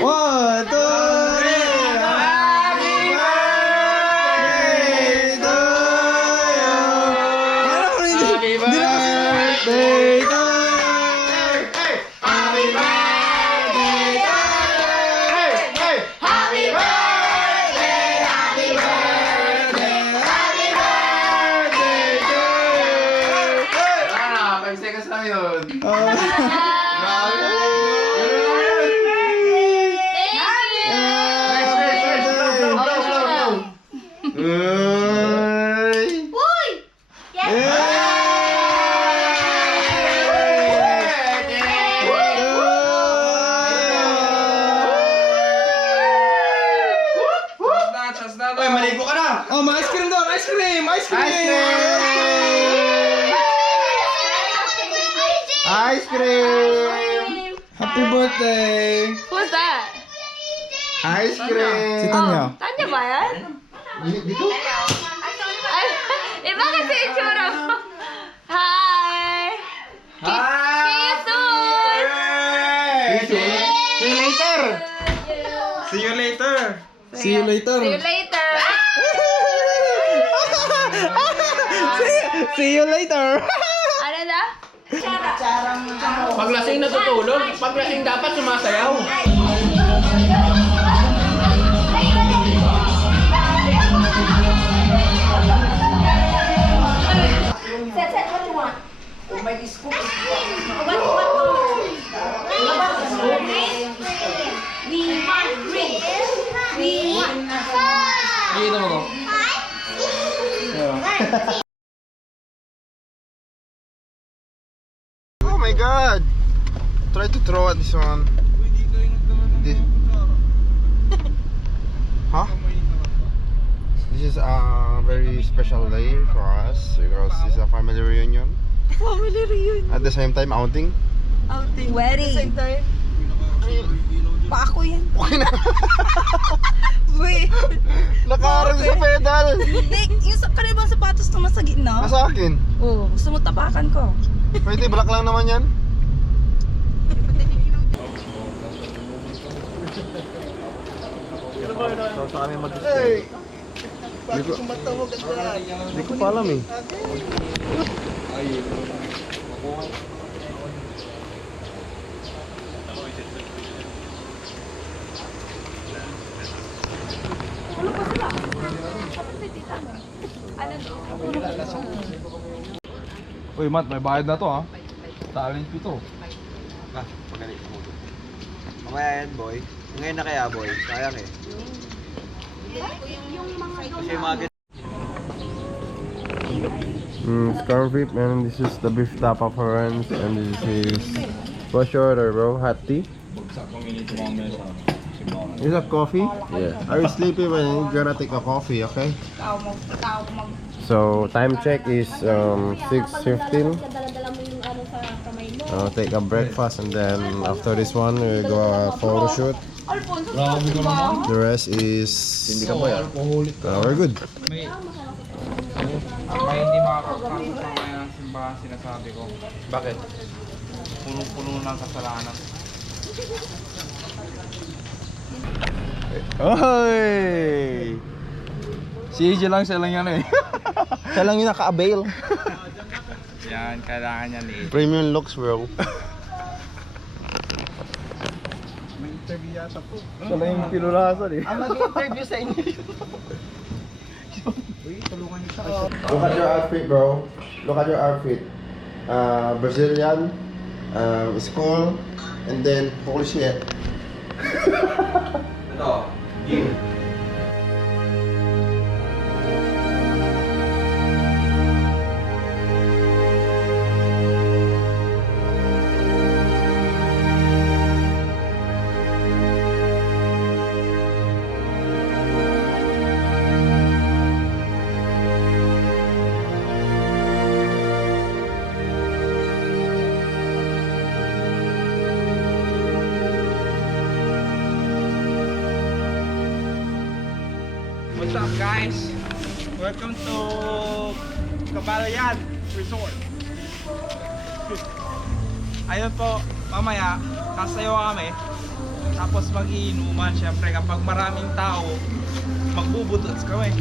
One, two, three. Happy birthday to you. Happy birthday to you. Happy birthday to you. Happy birthday, happy birthday, happy birthday to you. Ah, 5 seconds lang yun. Uy, maligo ka na! Oh, may ice cream doon! Ice cream! Ice cream! Ice cream! Happy birthday! Who's that? Ice cream! Si Tanya ba yan? Dito? Ay, iba kasi itsura mo. Hi! See you soon! See you later! See you later! See you later! See you later! See you later! Ano na? Pag lasing natutulog, pag lasing dapat sumasayaw. Set, what you want? We want green. We want Dito mo ko. Oh my god! Try to throw at this one. This. Huh? This is a very special day for us because it's a family reunion. Family reunion. At the same time, outing. Outing. Wedding. Same time. Pa ako yan. Okay na. Wait. Nakaharang sa pedal. Nick, yung kanil bang sapatos na sa gitna? Nasa akin. Oo, gusto mo tapakan ko. Pwede, black lang naman yan. So, sa kami mag-stay. Hindi ko pa alam eh. Uy, Matt, may bayad na to ha. Talent ko to. Ah, magaling mo. Mamaya yan, boy. Ngayon na kaya, boy. Sayang eh. Kasi yung mga Scarfit, and this is the beef tapa for friends, and this is what's your order, bro? Hot tea? Is that coffee? Yeah. Are you sleepy when you're gonna take a coffee? Okay. So time check is 6:15. I'll take a breakfast and then after this one we'll go a photo shoot. The rest is we're good. May hindi makakapasok sa kanya ng simbahan sinasabi ko. Bakit? Punong-puno ng kasalanan. Oy! Si AJ lang, siya lang yan eh. Siya lang yung naka-avail. Yan, kailangan niya ni AJ. Premium looks, bro. Siya lang yung pinulasan eh. Look at your outfit, bro. Look at your outfit. Brazilian, school, and then holy shit. Ito, gym. What's up guys? Welcome to Kabalayan Resort. Ayun po, mamaya, sasayaw kami. Tapos mag-iinuman, syempre kapag maraming tao, magbubudots kami.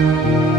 Bye.